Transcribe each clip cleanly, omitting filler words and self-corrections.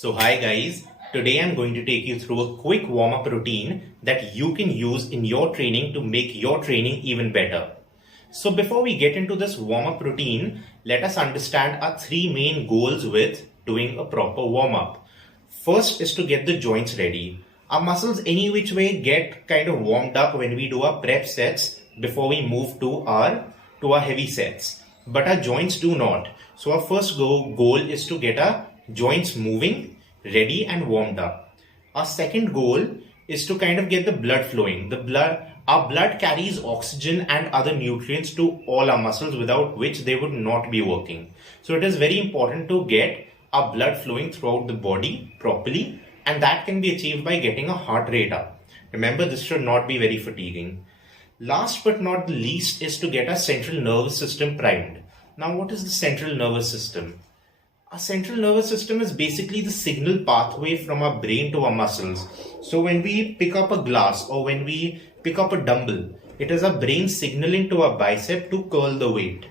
So hi guys, today I'm going to take you through a quick warm-up routine that you can use in your training to make your training even better. So before we get into this warm-up routine, let us understand our three main goals with doing a proper warm-up. First is to get the joints ready. Our muscles any which way get kind of warmed up when we do our prep sets before we move to our heavy sets. But our joints do not. So our first goal is to get our joints moving, ready and warmed up. Our second goal is to kind of get the blood flowing. Our blood carries oxygen and other nutrients to all our muscles, without which they would not be working. So it is very important to get our blood flowing throughout the body properly, and that can be achieved by getting a heart rate up. Remember, this should not be very fatiguing. Last but not the least is to get our central nervous system primed. Now, what is the central nervous system? Our central nervous system is basically the signal pathway from our brain to our muscles. So when we pick up a glass or when we pick up a dumbbell, it is our brain signaling to our bicep to curl the weight.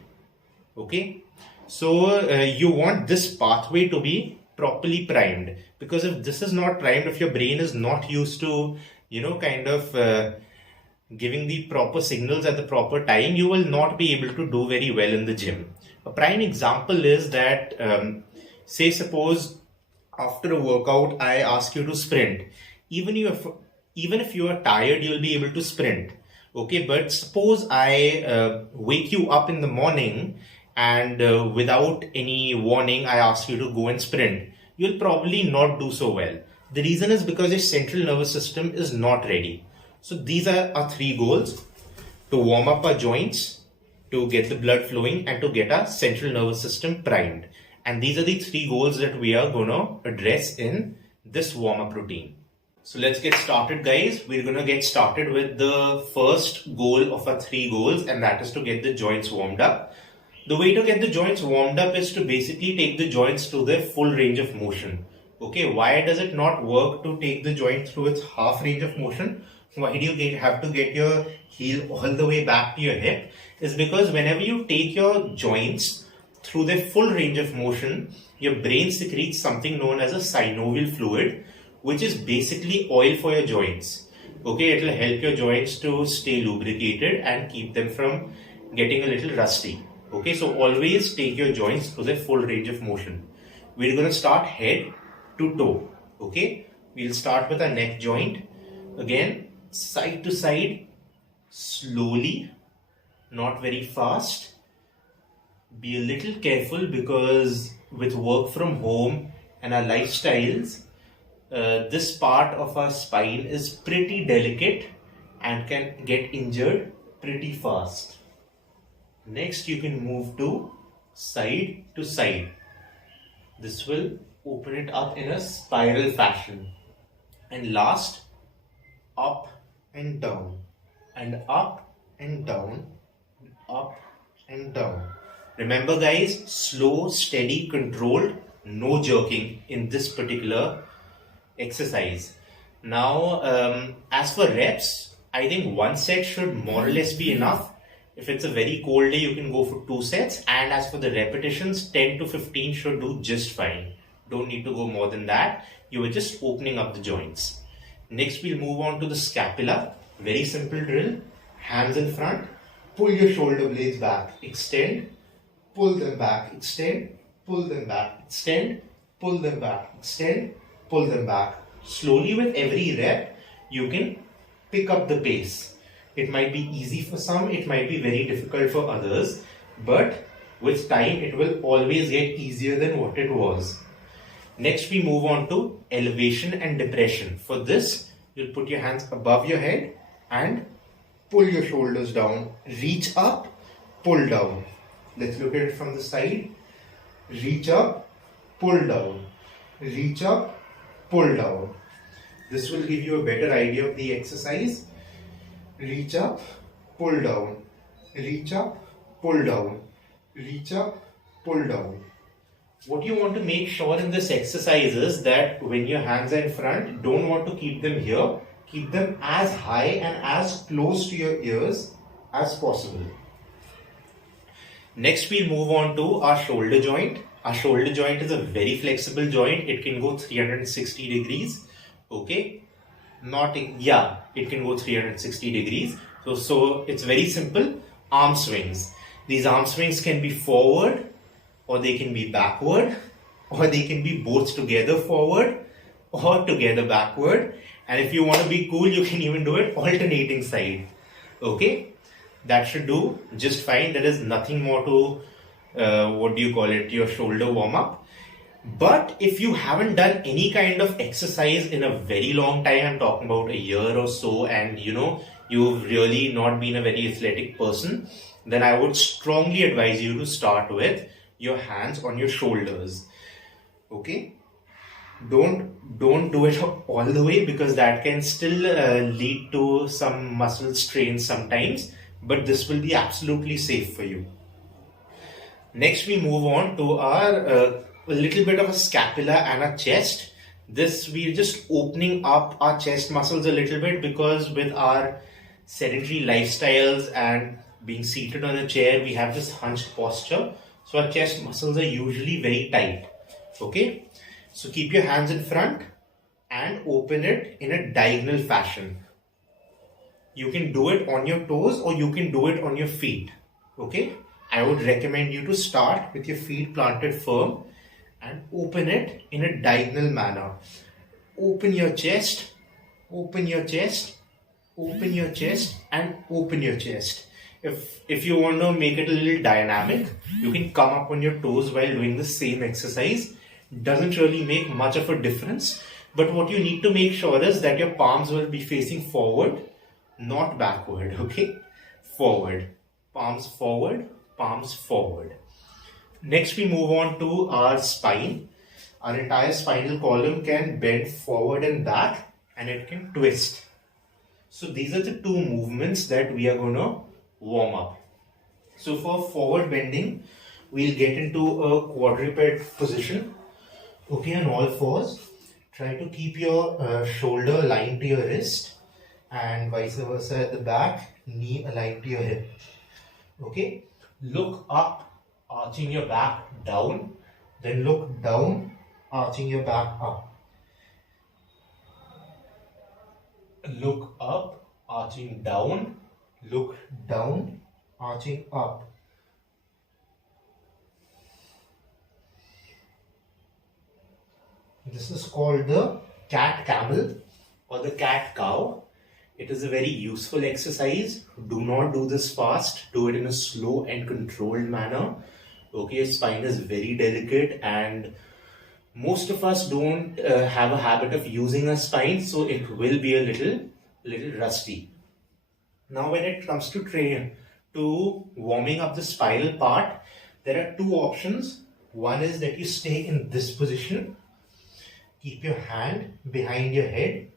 Okay? So you want this pathway to be properly primed, because if this is not primed, if your brain is not used to, giving the proper signals at the proper time, you will not be able to do very well in the gym. A prime example is that, say suppose after a workout, I ask you to sprint. Even if you are tired, you'll be able to sprint. Okay, but suppose I wake you up in the morning and without any warning, I ask you to go and sprint. You'll probably not do so well. The reason is because your central nervous system is not ready. So these are our three goals: to warm up our joints, to get the blood flowing, and to get our central nervous system primed. And these are the three goals that we are going to address in this warm-up routine. So let's get started, guys. We're going to get started with the first goal of our three goals, and that is to get the joints warmed up. The way to get the joints warmed up is to basically take the joints to their full range of motion. Okay, why does it not work to take the joint through its half range of motion? Why do you have to get your heel all the way back to your hip? Is because whenever you take your joints through their full range of motion, your brain secretes something known as a synovial fluid, which is basically oil for your joints. Okay, it will help your joints to stay lubricated and keep them from getting a little rusty. Okay, so always take your joints through their full range of motion. We're going to start head to toe. Okay, we'll start with our neck joint. Again, side to side, slowly, not very fast. Be a little careful, because with work from home and our lifestyles, this part of our spine is pretty delicate and can get injured pretty fast. Next, you can move to side to side. This will open it up in a spiral fashion. And last, up and down, and up and down, up and down. Remember, guys, slow, steady, controlled, no jerking in this particular exercise. Now, as for reps, I think one set should more or less be enough. If it's a very cold day, you can go for 2 sets. And as for the repetitions, 10 to 15 should do just fine. Don't need to go more than that. You are just opening up the joints. Next, we'll move on to the scapula. Very simple drill. Hands in front. Pull your shoulder blades back. Extend. Pull them back. Extend. Pull them back. Extend. Pull them back. Extend. Pull them back. Slowly, with every rep, you can pick up the pace. It might be easy for some. It might be very difficult for others. But with time, it will always get easier than what it was. Next, we move on to elevation and depression. For this, you'll put your hands above your head and pull your shoulders down. Reach up, pull down. Let's look at it from the side. Reach up, pull down. Reach up, pull down. This will give you a better idea of the exercise. Reach up, pull down. Reach up, pull down. Reach up, pull down. What you want to make sure in this exercise is that when your hands are in front, don't want to keep them here. Keep them as high and as close to your ears as possible. Next, we'll move on to our shoulder joint. Our shoulder joint is a very flexible joint. It can go 360 degrees. Okay. Not, yeah, it can go 360 degrees. So it's very simple. Arm swings. These arm swings can be forward, or they can be backward, or they can be both together forward or together backward. And if you want to be cool, you can even do it alternating side. Okay, that should do just fine. There is nothing more to your shoulder warm up. But if you haven't done any kind of exercise in a very long time, I'm talking about a year or so, and you've really not been a very athletic person, then I would strongly advise you to start with your hands on your shoulders. Okay, don't do it all the way, because that can still lead to some muscle strain sometimes, but this will be absolutely safe for you. Next, we move on to our a little bit of a scapula and a chest. This, we're just opening up our chest muscles a little bit, because with our sedentary lifestyles and being seated on a chair, we have this hunched posture. So our chest muscles are usually very tight. Okay, so keep your hands in front and open it in a diagonal fashion. You can do it on your toes or you can do it on your feet. Okay, I would recommend you to start with your feet planted firm and open it in a diagonal manner. Open your chest, open your chest, open your chest, and open your chest. If you want to make it a little dynamic, you can come up on your toes while doing the same exercise. Doesn't really make much of a difference, but what you need to make sure is that your palms will be facing forward, not backward. Okay, forward, palms forward, palms forward. Next, we move on to our spine. Our entire spinal column can bend forward and back, and it can twist. So these are the two movements that we are going to warm up. So for forward bending, we'll get into a quadruped position. Okay, on all fours. Try to keep your shoulder aligned to your wrist, and vice versa at the back, knee aligned to your hip. Okay, look up, arching your back down, then look down, arching your back up. Look up, arching down, look down, arching up. This is called the cat camel or the cat cow. It is a very useful exercise. Do not do this fast. Do it in a slow and controlled manner. Okay, your spine is very delicate, and most of us don't have a habit of using our spine, so it will be a little rusty. Now, when it comes to warming up the spinal part, there are two options. One is that you stay in this position. Keep your hand behind your head.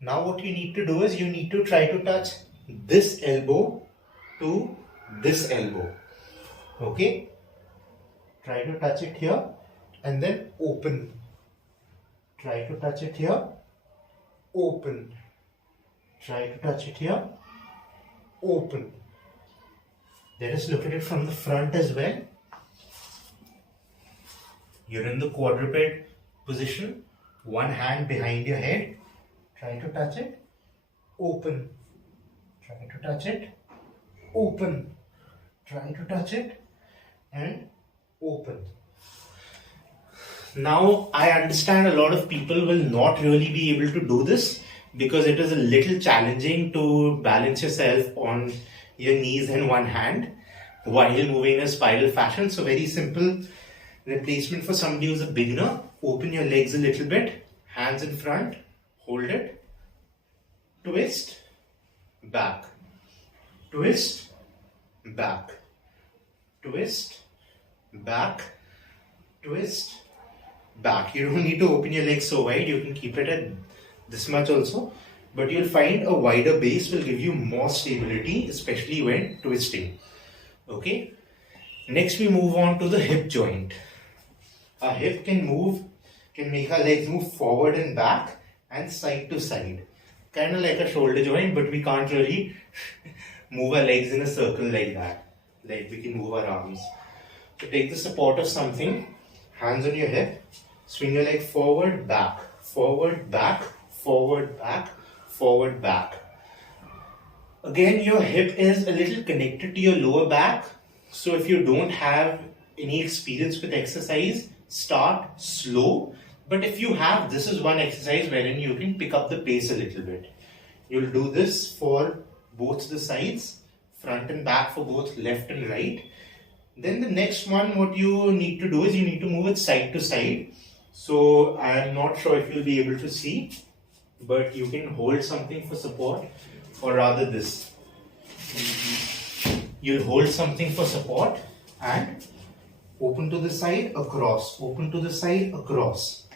Now what you need to do is you need to try to touch this elbow to this elbow. Okay? Try to touch it here and then open. Try to touch it here, open. Try to touch it here, open. Let us look at it from the front as well. You're in the quadruped position. One hand behind your head. Try to touch it, open. Try to touch it, open. Try to touch it and open. Now, I understand a lot of people will not really be able to do this because it is a little challenging to balance yourself on your knees and one hand while moving in a spiral fashion. So very simple replacement for somebody who's a beginner. Open your legs a little bit, hands in front, hold it, twist, back, twist, back, twist, back, twist, back. You don't need to open your legs so wide, you can keep it at this much also, but you'll find a wider base will give you more stability, especially when twisting. Okay, next we move on to the hip joint. Our hip can make our legs move forward and back and side to side, kind of like a shoulder joint, but we can't really move our legs in a circle like that. Like we can move our arms. So take the support of something hands on your hip, swing your leg forward, back, forward, back, forward, back, forward, back. Again, your hip is a little connected to your lower back. So if you don't have any experience with exercise, start slow. But if you have, this is one exercise wherein you can pick up the pace a little bit. You'll do this for both the sides, front and back for both left and right. Then the next one, what you need to do is you need to move it side to side. So I am not sure if you'll be able to see, but you can hold something for support, or rather this. You'll hold something for support and open to the side, across, open to the side, across.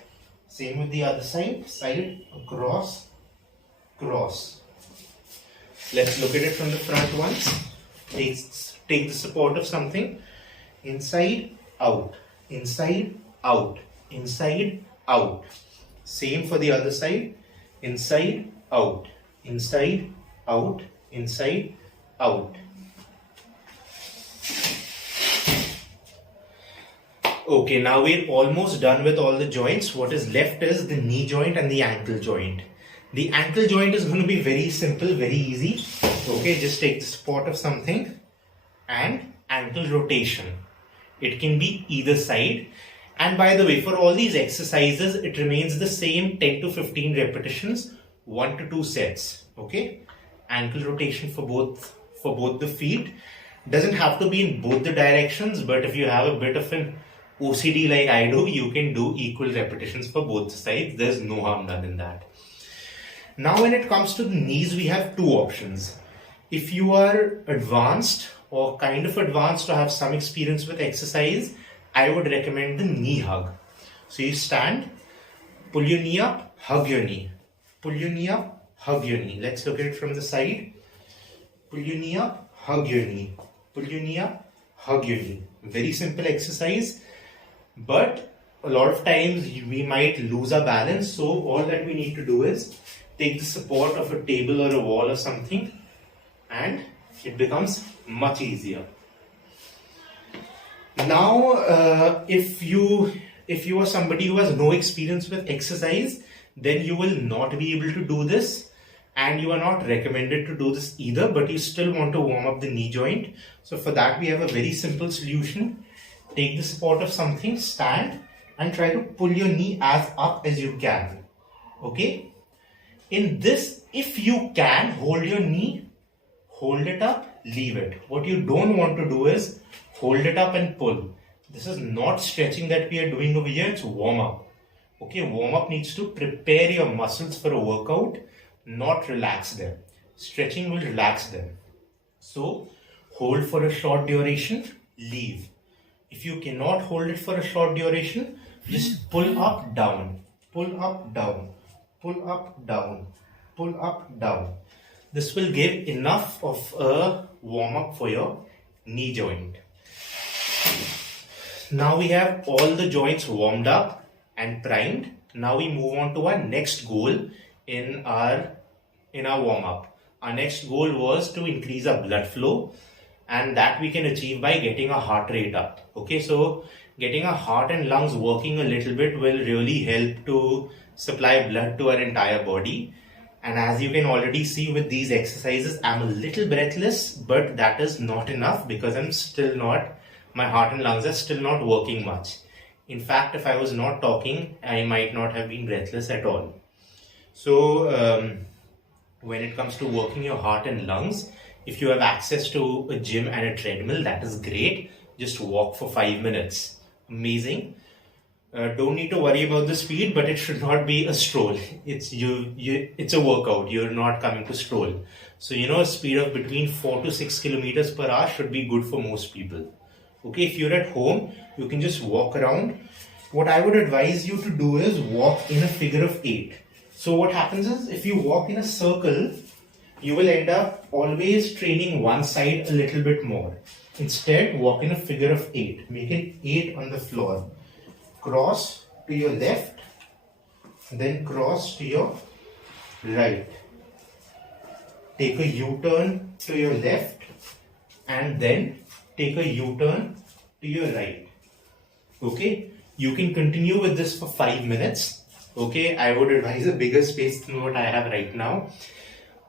Same with the other side, side, across, cross. Let's look at it from the front once. Take the support of something. Inside, out, inside, out, inside, out. Same for the other side. Inside, out, inside, out, inside, out. Okay, now we're almost done with all the joints. What is left is the knee joint and the ankle joint. The ankle joint is going to be very simple, very easy. Okay, just take the support of something and ankle rotation. It can be either side. And by the way, for all these exercises, it remains the same 10 to 15 repetitions, 1 to 2 sets. Okay, ankle rotation for both the feet. Doesn't have to be in both the directions, but if you have a bit of an OCD like I do, you can do equal repetitions for both sides. There's no harm done in that. Now when it comes to the knees, we have two options. If you are advanced or kind of advanced or have some experience with exercise, I would recommend the knee hug. So you stand, pull your knee up, hug your knee. Pull your knee up, hug your knee. Let's look at it from the side. Pull your knee up, hug your knee. Pull your knee up, hug your knee. Very simple exercise, but a lot of times we might lose our balance. So all that we need to do is take the support of a table or a wall or something, and it becomes much easier. Now, if you are somebody who has no experience with exercise, then you will not be able to do this, and you are not recommended to do this either, but you still want to warm up the knee joint. So for that, we have a very simple solution. Take the support of something, stand, and try to pull your knee as up as you can. Okay? In this, if you can hold your knee, hold it up, leave it. What you don't want to do is hold it up and pull. This is not stretching that we are doing over here, it's warm up. Okay, warm up needs to prepare your muscles for a workout, not relax them. Stretching will relax them. So, hold for a short duration, leave. If you cannot hold it for a short duration, just pull up, down, pull up, down, pull up, down, pull up, down. This will give enough of a warm up for your knee joint. Now we have all the joints warmed up and primed. Now we move on to our next goal in our warm up. Our next goal was to increase our blood flow, and that we can achieve by getting our heart rate up. Okay, so getting our heart and lungs working a little bit will really help to supply blood to our entire body. And as you can already see with these exercises, I'm a little breathless, but that is not enough because my heart and lungs are still not working much. In fact, if I was not talking, I might not have been breathless at all. So when it comes to working your heart and lungs, if you have access to a gym and a treadmill, that is great. Just walk for 5 minutes. Amazing. Don't need to worry about the speed, but it should not be a stroll. It's a workout. You're not coming to stroll. So, a speed of between 4 to 6 kilometers per hour should be good for most people. Okay, if you're at home, you can just walk around. What I would advise you to do is walk in a figure of 8. So what happens is, if you walk in a circle, you will end up always training one side a little bit more. Instead, walk in a figure of 8. Make it 8 on the floor. Cross to your left, then cross to your right. Take a U-turn to your left, and then take a U-turn to your right. Okay? You can continue with this for 5 minutes. Okay, I would advise a bigger space than what I have right now.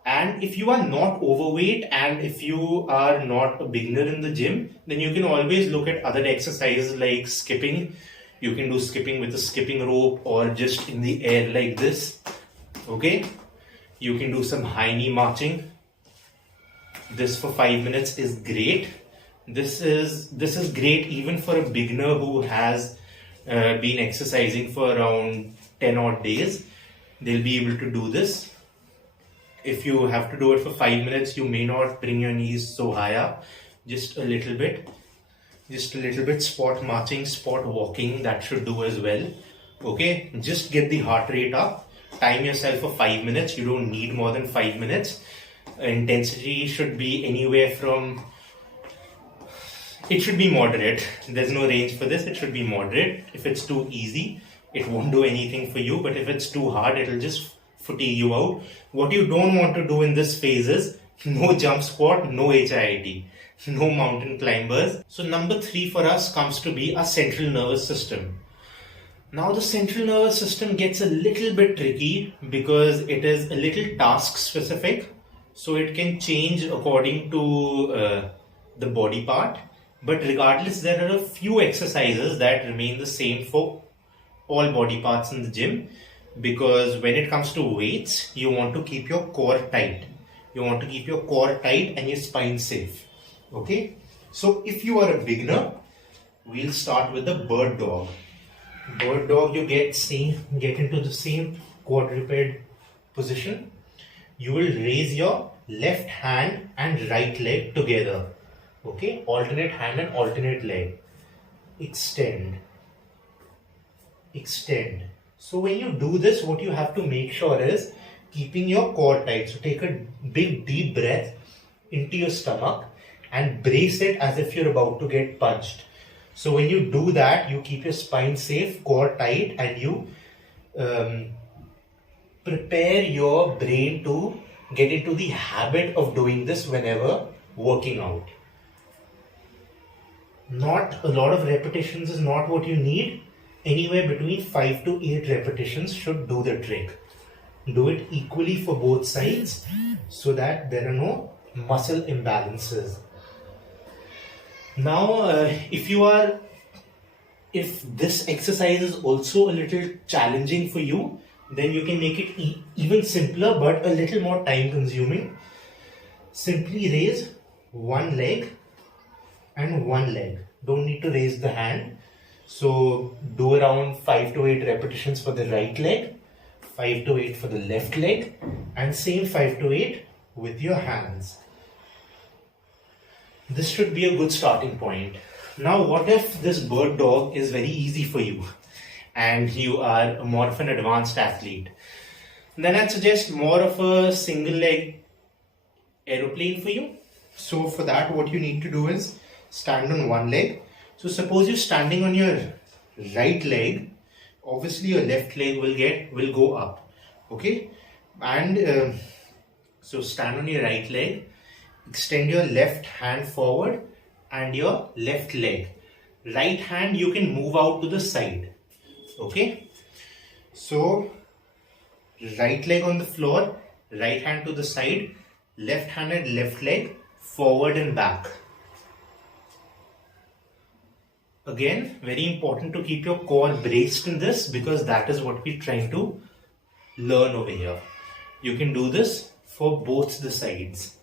And if you are not overweight and if you are not a beginner in the gym, then you can always look at other exercises like skipping. You can do skipping with a skipping rope or just in the air like this. Okay, you can do some high knee marching. This for 5 minutes is great. This is great even for a beginner who has been exercising for around 10 odd days. They'll be able to do this. If you have to do it for 5 minutes, you may not bring your knees so high up. Just a little bit. Spot marching, spot walking, that should do as well. Okay, just get the heart rate up. Time yourself for 5 minutes. You don't need more than 5 minutes. Intensity should be anywhere from, it should be moderate. There's no range for this. It should be moderate. If it's too easy, it won't do anything for you. But if it's too hard, it'll just fatigue you out. What you don't want to do in this phase is no jump squat, no HIIT, no mountain climbers. So number 3 for us comes to be our central nervous system. Now the central nervous system gets a little bit tricky because it is a little task specific. So it can change according to the body part. But regardless, there are a few exercises that remain the same for all body parts in the gym. Because when it comes to weights, you want to keep your core tight. You want to keep your core tight and your spine safe. Okay. So if you are a beginner, we'll start with the bird dog. Bird dog, you get into the same quadruped position. You will raise your left hand and right leg together. Okay. Alternate hand and alternate leg. Extend. Extend. So when you do this, what you have to make sure is keeping your core tight. So take a big deep breath into your stomach and brace it as if you're about to get punched. So when you do that, you keep your spine safe, core tight, and you prepare your brain to get into the habit of doing this whenever working out. Not a lot of repetitions is not what you need. Anywhere between 5 to 8 repetitions should do the trick. Do it equally for both sides so that there are no muscle imbalances. Now, if this exercise is also a little challenging for you, then you can make it even simpler but a little more time consuming. Simply raise one leg and one leg. Don't need to raise the hand. So do around 5 to 8 repetitions for the right leg, 5 to 8 for the left leg, and same 5 to 8 with your hands. This should be a good starting point. Now what if this bird dog is very easy for you and you are more of an advanced athlete? Then I'd suggest more of a single leg aeroplane for you. So for that, what you need to do is stand on one leg. So suppose you're standing on your right leg, obviously your left leg will go up. Okay, and so stand on your right leg, extend your left hand forward and your left leg. Right hand you can move out to the side. Okay, so right leg on the floor, right hand to the side, left hand and left leg forward and back. Again, very important to keep your core braced in this because that is what we're trying to learn over here. You can do this for both the sides.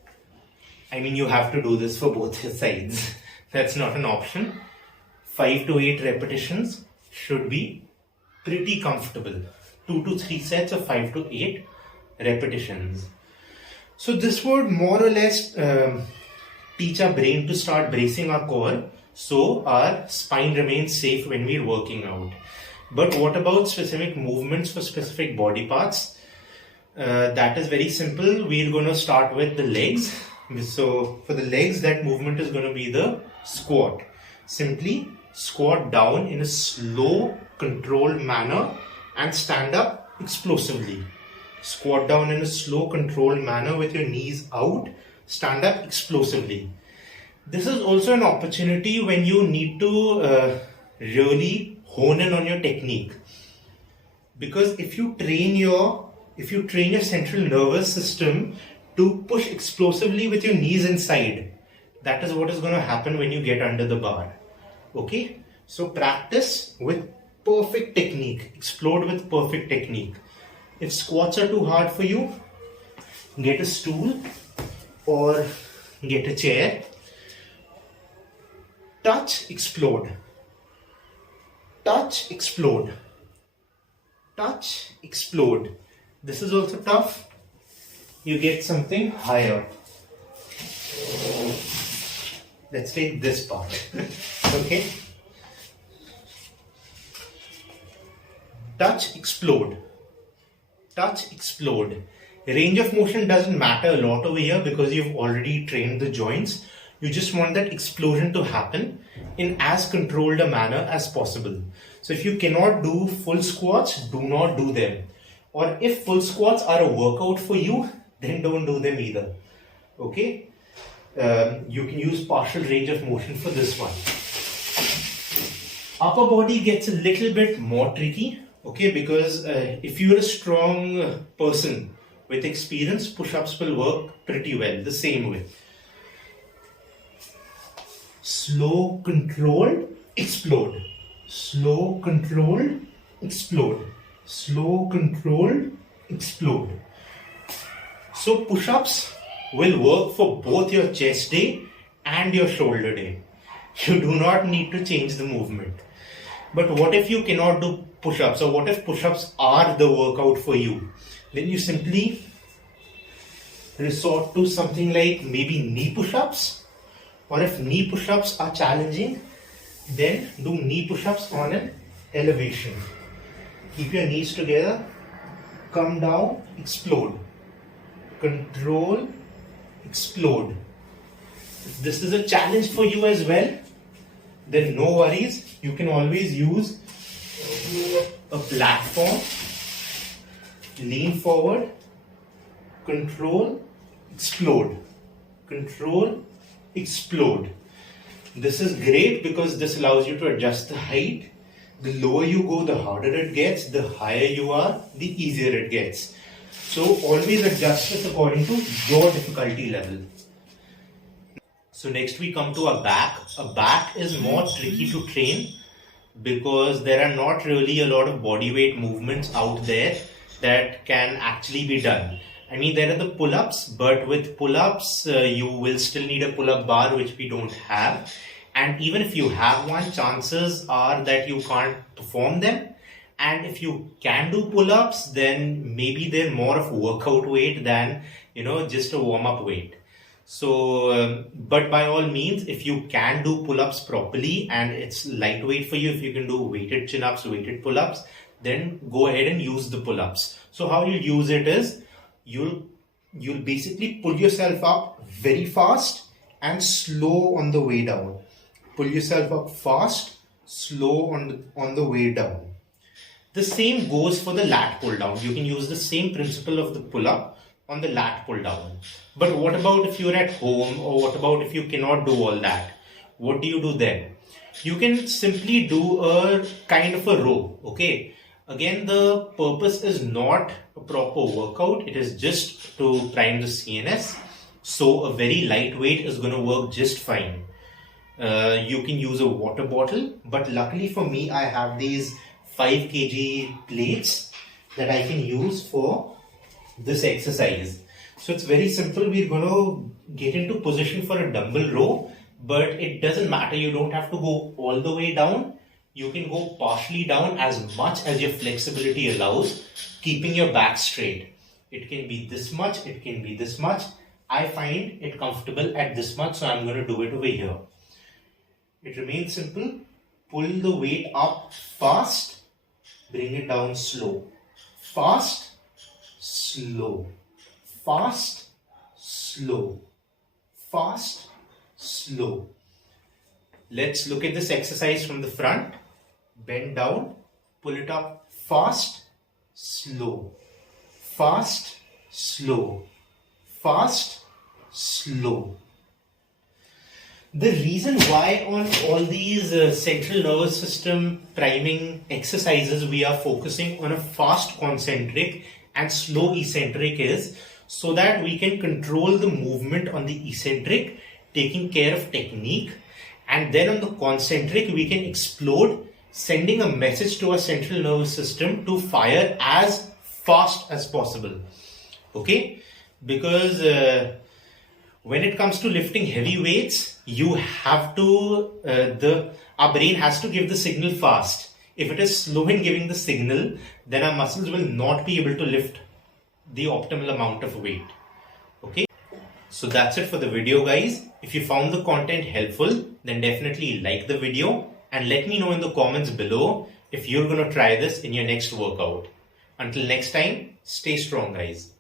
I mean, you have to do this for both the sides. That's not an option. 5 to 8 repetitions should be pretty comfortable. 2 to 3 sets of 5 to 8 repetitions. So this would more or less teach our brain to start bracing our core so our spine remains safe when we're working out. But what about specific movements for specific body parts? That is very simple. We're going to start with the legs. So for the legs, that movement is going to be the squat. Simply squat down in a slow, controlled manner and stand up explosively. Squat down in a slow, controlled manner with your knees out. Stand up explosively. This is also an opportunity when you need to really hone in on your technique. Because if you train your central nervous system to push explosively with your knees inside, that is what is going to happen when you get under the bar. Okay, so practice with perfect technique, explode with perfect technique. If squats are too hard for you, get a stool or get a chair. Touch, explode. Touch, explode. Touch, explode. This is also tough. You get something higher. Let's take this part. Okay. Touch, explode. Touch, explode. Range of motion doesn't matter a lot over here because you've already trained the joints. You just want that explosion to happen in as controlled a manner as possible. So if you cannot do full squats, do not do them. Or if full squats are a workout for you, then don't do them either. Okay? You can use partial range of motion for this one. Upper body gets a little bit more tricky. Okay, because if you're a strong person with experience, push-ups will work pretty well, the same way. Slow, controlled, explode. Slow, controlled, explode. Slow, controlled, explode. So push-ups will work for both your chest day and your shoulder day. You do not need to change the movement. But what if you cannot do push-ups, or what if push-ups are the workout for you? Then you simply resort to something like maybe knee push-ups, or if knee push-ups are challenging, then do knee push-ups on an elevation. Keep your knees together, come down, explode. Control, explode. If this is a challenge for you as well, then no worries. You can always use a platform, lean forward, control, explode. Control, explode. This is great because this allows you to adjust the height. The lower you go, the harder it gets. The higher you are, the easier it gets. So always adjust it according to your difficulty level. So next we come to a back. A back is more tricky to train because there are not really a lot of body weight movements out there that can actually be done. I mean, there are the pull-ups, but with pull-ups, you will still need a pull-up bar, which we don't have. And even if you have one, chances are that you can't perform them. And if you can do pull-ups, then maybe they're more of workout weight than, just a warm-up weight. So, but by all means, if you can do pull-ups properly and it's lightweight for you, if you can do weighted chin-ups, weighted pull-ups, then go ahead and use the pull-ups. So how you'll use it is, you'll basically pull yourself up very fast and slow on the way down. Pull yourself up fast, slow on the way down. The same goes for the lat pull down. You can use the same principle of the pull-up on the lat pull down. But what about if you're at home, or what about if you cannot do all that? What do you do then? You can simply do a kind of a row, okay? Again, the purpose is not a proper workout. It is just to prime the CNS. So a very lightweight is going to work just fine. You can use a water bottle, but luckily for me, I have these 5 kg plates that I can use for this exercise. So it's very simple. We're going to get into position for a dumbbell row, but it doesn't matter. You don't have to go all the way down. You can go partially down as much as your flexibility allows, keeping your back straight. It can be this much, it can be this much. I find it comfortable at this much, so I'm going to do it over here. It remains simple. Pull the weight up fast, bring it down slow. Fast, slow. Fast, slow. Fast, slow. Let's look at this exercise from the front. Bend down, pull it up fast, slow. Fast, slow. Fast, slow. The reason why on all these central nervous system priming exercises we are focusing on a fast concentric and slow eccentric is so that we can control the movement on the eccentric, taking care of technique, and then on the concentric we can explode, sending a message to our central nervous system to fire as fast as possible. Okay, because when it comes to lifting heavy weights, you have to our brain has to give the signal fast. If it is slow in giving the signal, then our muscles will not be able to lift the optimal amount of weight. Okay, so that's it for the video, guys. If you found the content helpful, then definitely like the video and let me know in the comments below if you're going to try this in your next workout. Until next time, stay strong, guys.